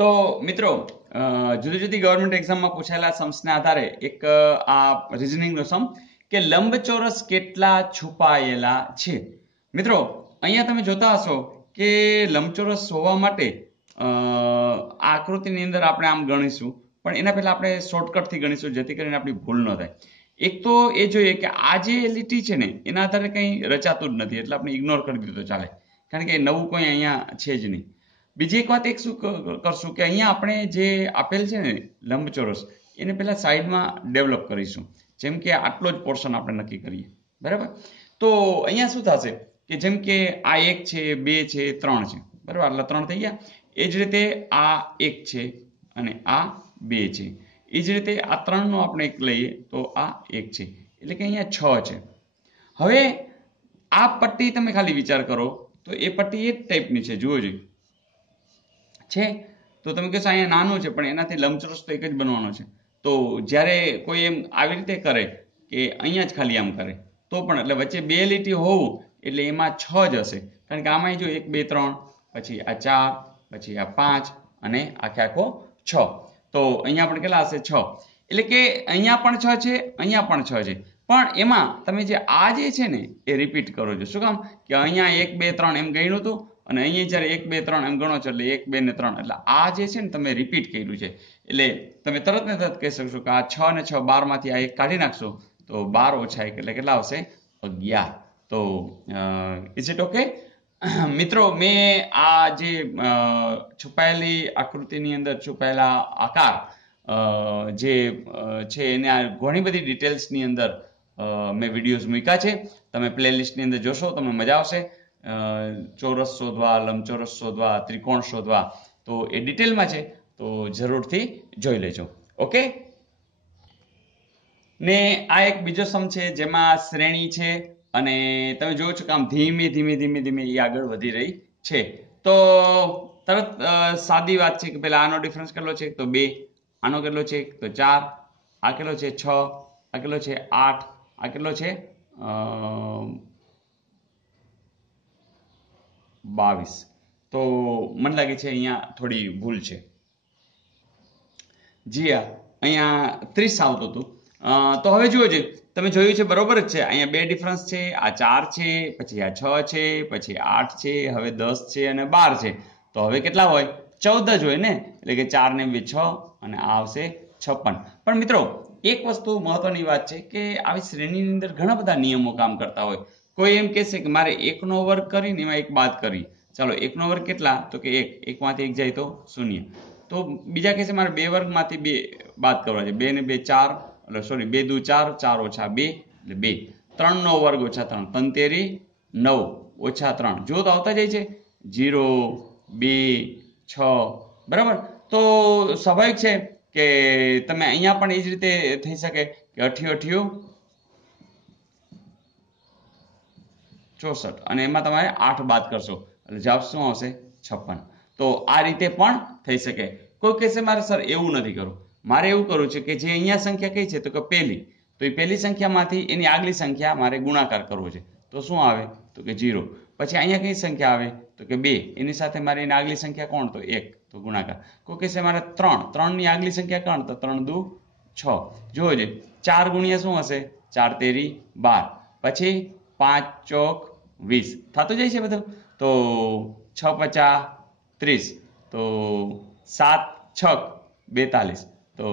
તો મિત્રો જુદી જુદી ગવર્મેન્ટ એક્ઝામમાં પૂછાયેલા सम्सના આધારે એક આ રીઝનિંગનો સમ કે લંબચોરસ કેટલા છુપાયેલા છે। મિત્રો અહીંયા તમે જોતા હશો કે લંબચોરસ હોવા માટે આકૃતિની અંદર આપણે આમ ગણીશું, પણ એના પહેલા આપણે શોર્ટકટથી ગણીશું જેથી કરીને આપણી ભૂલ ન થાય। એક તો એ જોઈએ કે આ જે લીટી છે ને એના આધારે કંઈ રચાતું જ નથી, એટલે આપણે ઇગ્નોર કરી દીધું ચાલે, કારણ કે નવું કોઈ અહીંયા છે જ નહીં। બીજી એક વાત એક શું કરશું કે અહીંયા આપણે જે આપેલ છે ને લંબચોરસ એને પહેલા સાઈડમાં ડેવલપ કરીશું, જેમ કે આટલો જ પોર્શન આપણે નક્કી કરીએ, બરાબર। તો અહીંયા શું થશે કે જેમ કે આ 1 છે, 2 છે, 3 છે, બરાબર, આટલા 3 થઈ ગયા। એ જ રીતે આ 1 છે અને આ 2 છે, એ જ રીતે આ 3 નો આપણે એક લઈએ તો આ 1 છે, એટલે કે અહીંયા 6 છે। હવે આ પટ્ટી તમે ખાલી વિચાર કરો તો એ પટ્ટી એક ટાઈપની છે, જુઓ જોઈએ છે। તો તમે કહેશો અહીંયા નાનું છે, પણ એનાથી લંબચોરસ તો એક જ બનવાનો છે। તો જ્યારે કોઈ એમ આવી રીતે કરે કે અહીંયા જ ખાલી આમ કરે તો પણ, એટલે વચ્ચે 2 લીટી હોવું એટલે એમાં 6 જ હશે, કારણ કે આમાં જો 1 2 3 પછી આ 4 પછી આ 5 અને આખે આખો 6, તો અહીંયા પણ કેટલા હશે 6, એટલે કે અહીંયા પણ 6 છે, અહીંયા પણ 6 છે, પણ એમાં તમે જે આ જે છે ને એ રિપીટ કરો છો। શું કામ કે અહીંયા 1 2 3 એમ ગણ્યું હતું અને અહીંયા જ્યારે 1 2 3 એમ ગણો છો એટલે 1 2 ને 3, એટલે આ જે છે ને તમે રિપીટ કર્યું છે, એટલે તમે તરત ને તરત કહી શકશો કે આ 6 ને 6 12 માંથી આ 1 કાઢી નાખશો તો 12 ઓછા 1 એટલે કેટલા આવશે 11। તો ઇઝ ઇટ ઓકે મિત્રો? મેં આ જે છુપાયેલી આકૃતિની અંદર છુપાયેલા આકાર જે છે એને આ ઘણી બધી ડિટેલ્સની અંદર મેં વિડીયોઝ મૂક્યા છે, તમે પ્લેલિસ્ટની અંદર જોશો તમને મજા આવશે। ચોરસ શોધવા, લંબચોરસ શોધવા, ત્રિકોણ શોધવા, તો એ ડિટેલમાં છે, તો જરૂરથી જોઈ લેજો, ઓકે। ને આ એક બીજો સમ છે જેમાં શ્રેણી છે અને તમે જોવો છો કે આમ ધીમે ધીમે ધીમે ધીમે એ આગળ વધી રહી છે। તો તરત સાદી વાત છે કે પેલા આનો ડિફરન્સ કેટલો છે તો 2, આનો કેટલો છે તો 4, આ કેટલો છે 6, આ કેટલો છે 8, આ કેટલો છે 22। તો મને લાગે છે અહીંયા થોડી ભૂલ છે। જી હા, અહીંયા 30 આવતું હતું। તો હવે જુઓ છે, તમે જોયું છે બરોબર જ છે, અહીંયા 2 ડિફરન્સ છે, આ 4 છે, પછી આ 6 છે, પછી 8 છે, હવે 10 છે અને 12 છે, તો હવે કેટલા હોય 14 જ હોય ને, એટલે કે 4 ને 2 6 અને આ આવશે 56। પણ મિત્રો એક વસ્તુ મહત્વની વાત છે કે આવી શ્રેણીની અંદર ઘણા બધા નિયમો કામ કરતા હોય। કોઈ એમ કહેશે કે મારે 1 નો વર્ગ કરીને એમાં 1 બાદ કરી, ચાલો 1 નો વર્ગ કેટલા તો કે 1, 1 માંથી 1 જાય તો 0, તો બીજા કહેશે મારે 2 વર્ગમાંથી 2 બાદ કરવા છે, 2 ને 2 4, એટલે સોરી 2 દુ 4, 4 ઓછા 2 એટલે 2, 3 નો વર્ગ ઓછા 3, 3 તેરી 9 ઓછા 3, જો તો આવતા જાય છે 0 2 6, બરાબર। તો સ્વાભાવિક છે કે તમે અહીંયા પણ એ જ રીતે થઈ શકે કે 88 64 અને એમાં તમારે 8 બાદ કરશો એટલે જવાબ શું આવશે 56। તો આ રીતે પણ થઈ શકે। કોઈ કહેશે મારે સર એવું નથી કરવું, મારે એવું કરવું છે કે જે અહીંયા સંખ્યા કઈ છે તો કે પહેલી, તો એ પહેલી સંખ્યામાંથી એની આગલી સંખ્યા મારે ગુણાકાર કરવો છે, તો શું આવે તો કે 0। પછી અહીંયા કઈ સંખ્યા આવે તો કે 2, એની સાથે મારે એની આગલી સંખ્યા કોણ તો 1, તો ગુણાકાર। કોઈ કહેશે મારે 3, 3 ની આગલી સંખ્યા કોણ તો 3 દુ 6, જુઓ છે 4 ગુણ્યા શું હશે 4 તેરી 12, પછી 5 ચોક 20 થતું જાય છે બધું, તો 6 50 30, તો 7 6 42, તો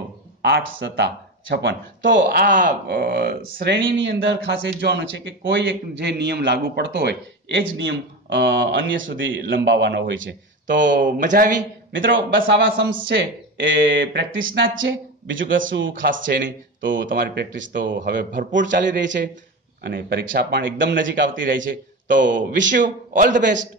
8 7 56। તો આ શ્રેણીની અંદર ખાસ એ જોવાનું છે કે કોઈ એક જે નિયમ લાગુ પડતો હોય એ જ નિયમ અન્ય સુધી લંબાવવાનો હોય છે। તો મજા આવી મિત્રો? બસ આવા સમ્સ છે એ પ્રેક્ટિસના જ છે, બીજું કશું ખાસ છે નહીં। તો તમારી પ્રેક્ટિસ તો હવે ભરપૂર ચાલી રહી છે અને પરીક્ષા પણ એકદમ નજીક આવતી રહી છે। તો wish you all the best.